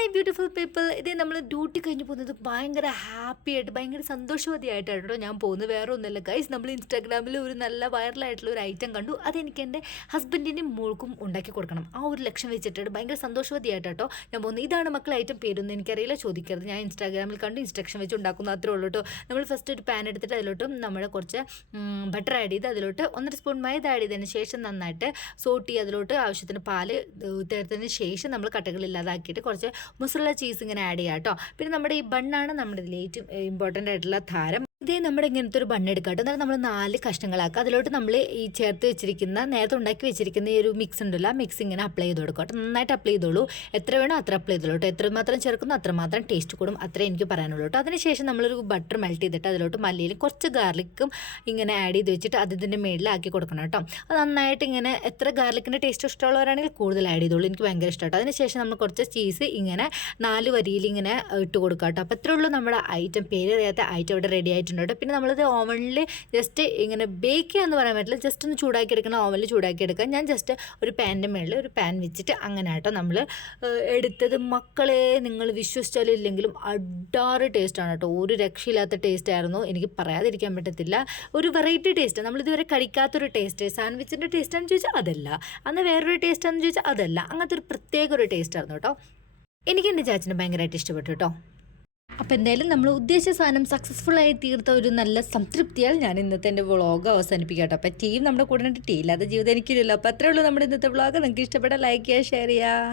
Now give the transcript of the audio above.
Hi beautiful people. ഇതേ നമ്മൾ duty കഴിഞ്ഞ് പോകുന്നത് ഭയങ്കര ഹാപ്പി ആയിട്ട് ഭയങ്കര സന്തോഷവതിയായിട്ടാണ് കേട്ടോ ഞാൻ പോകുന്നത്. വേറെ ഒന്നുമില്ല ഗൈസ്, നമ്മൾ ഇൻസ്റ്റാഗ്രാമിൽ ഒരു നല്ല വൈറലായിട്ടുള്ള ഒരു ഐറ്റം കണ്ടു. അതെനിക്ക് എൻ്റെ ഹസ്ബൻഡിൻ്റെയും മോൾക്കും ഉണ്ടാക്കി കൊടുക്കണം. ആ ഒരു ലക്ഷ്യം വെച്ചിട്ട് ഭയങ്കര സന്തോഷവതിയായിട്ട് കേട്ടോ ഞാൻ പോകുന്നത്. ഇതാണ് മക്കൾ ഐറ്റം പേരൊന്നും എനിക്കറിയില്ല, ചോദിക്കരുത്. ഞാൻ ഇൻസ്റ്റാഗ്രാമിൽ കണ്ടു, ഇൻസ്ട്രക്ഷൻ വെച്ച് ഉണ്ടാക്കുന്നു, അത്രേ ഉള്ളൂ കേട്ടോ. നമ്മൾ ഫസ്റ്റ് ഒരു പാൻ എടുത്തിട്ട് അതിലോട്ട് നമ്മൾ കുറച്ച് ബട്ടർ ആഡ് ചെയ്ത് അതിലോട്ട് 1.5 സ്പൂൺ മൈദ ആഡ് ചെയ്തതിന് ശേഷം നന്നായിട്ട് സോട്ട് ചെയ്ത് അതിലോട്ട് ആവശ്യത്തിന് പാല് ചേർത്തതിന് ശേഷം നമ്മൾ കട്ടകളില്ലാതാക്കിയിട്ട് കുറച്ച് മുസറല്ല ചീസ് ഇങ്ങനെ ആഡ് ചെയ്യാം കേട്ടോ. പിന്നെ നമ്മുടെ ഈ ബണ്ണാണ് നമ്മുടെ ഇതിൽ ഏറ്റവും ഇമ്പോർട്ടൻ്റ് ആയിട്ടുള്ള താരം. ഇതേ നമ്മുടെ ഇങ്ങനത്തെ ഒരു ബണ്ണ് എടുക്കാം കേട്ടോ. എന്നിട്ട് നമ്മൾ 4 കഷ്ണങ്ങളാക്കുക. അതിലോട്ട് നമ്മൾ ഈ ചേർത്ത് വെച്ചിരിക്കുന്ന നേരത്തെ ഉണ്ടാക്കി വെച്ചിരിക്കുന്ന ഈ ഒരു മിക്സ് ഉണ്ടല്ലോ, മിക്സ് ഇങ്ങനെ അപ്ലൈ ചെയ്ത് കൊടുക്കുക കേട്ടോ. നന്നായിട്ട് അപ്ലൈ ചെയ്തോളൂ. എത്ര വേണോ അത്ര അപ്ലൈ ചെയ്തോളൂ കേട്ടോ. എത്രമാത്രം ചേർക്കുന്നു അത്രമാത്രം ടേസ്റ്റ് കൂടും, അത്രേ എനിക്ക് പറയാനുള്ളൂ കേട്ടോ. അതിനുശേഷം നമ്മളൊരു ബട്ടർ മെൽറ്റ് ചെയ്തിട്ട് അതിലോട്ട് മല്ലിയിലും കുറച്ച് ഗാർലിക്കും ഇങ്ങനെ ആഡ് ചെയ്ത് വെച്ചിട്ട് അതിൻ്റെ മേളിലാക്കി കൊടുക്കണം കേട്ടോ. അത് നന്നായിട്ട് ഇങ്ങനെ എത്ര ഗാർലിക്കിൻ്റെ ടേസ്റ്റ് ഇഷ്ടമുള്ളവരാണെങ്കിൽ കൂടുതൽ ആഡ് ചെയ്തോളൂ. എനിക്ക് ഭയങ്കര ഇഷ്ടം കേട്ടോ. അതിനുശേഷം നമ്മൾ കുറച്ച് ചീസ് ഇങ്ങനെ 4 വരിയിൽ ഇങ്ങനെ ഇട്ട് കൊടുക്കുക കേട്ടോ. അപ്പോൾ അത്രേ ഉള്ളൂ നമ്മുടെ ഐറ്റം. പേരറിയാത്ത ഐറ്റം ഇവിടെ റെഡി ആയിട്ടുണ്ട് കേട്ടോ. പിന്നെ നമ്മളിത് ഓവനിൽ ജസ്റ്റ് ഇങ്ങനെ ബേക്ക് ചെയ്യാന്ന് പറയാൻ പറ്റില്ല, ജസ്റ്റ് ഒന്ന് ചൂടാക്കി എടുക്കണം. ഓവനിൽ ചൂടാക്കി എടുക്കുക. ഞാൻ ജസ്റ്റ് ഒരു പാനിൻ്റെ മുകളിൽ ഒരു പാൻ വെച്ചിട്ട് അങ്ങനെ കേട്ടോ നമ്മൾ എടുത്തത്. മക്കളെ നിങ്ങൾ വിശ്വസിച്ചാലും ഇല്ലെങ്കിലും അഡാറ് ടേസ്റ്റാണ് കേട്ടോ. ഒരു രക്ഷയില്ലാത്ത ടേസ്റ്റ് ആയിരുന്നു, എനിക്ക് പറയാതിരിക്കാൻ പറ്റത്തില്ല. ഒരു വെറൈറ്റി ടേസ്റ്റ്, നമ്മളിതുവരെ കഴിക്കാത്തൊരു ടേസ്റ്റ്. സാൻഡ്വിച്ചിൻ്റെ ടേസ്റ്റാണെന്ന് ചോദിച്ചാൽ അതല്ല, അന്ന് വേറൊരു ടേസ്റ്റാണെന്ന് ചോദിച്ചാൽ അതല്ല, അങ്ങനത്തെ ഒരു പ്രത്യേക ഒരു ടേസ്റ്റായിരുന്നു കേട്ടോ. എനിക്ക് എൻ്റെ ചാച്ചന് ഭയങ്കരമായിട്ട് ഇഷ്ടപ്പെട്ടു കേട്ടോ. അപ്പോൾ എന്തായാലും നമ്മൾ ഉദ്ദേശിച്ച സാധനം സക്സസ്ഫുള്ളായി തീർത്ത ഒരു നല്ല സംതൃപ്തിയാൽ ഞാൻ ഇന്നത്തെ എൻ്റെ വ്ളോഗ് അവസാനിപ്പിക്കാം കേട്ടോ. അപ്പോൾ ടീം നമ്മുടെ കൂടെ ടീ ഇല്ലാത്ത ജീവിതം എനിക്കില്ലല്ലോ. അപ്പോൾ അത്രേ ഉള്ളൂ നമ്മുടെ ഇന്നത്തെ വ്ളോഗ്. നിങ്ങൾക്ക് ഇഷ്ടപ്പെട്ട ലൈക്ക് ചെയ്യുക, ഷെയർ ചെയ്യുക.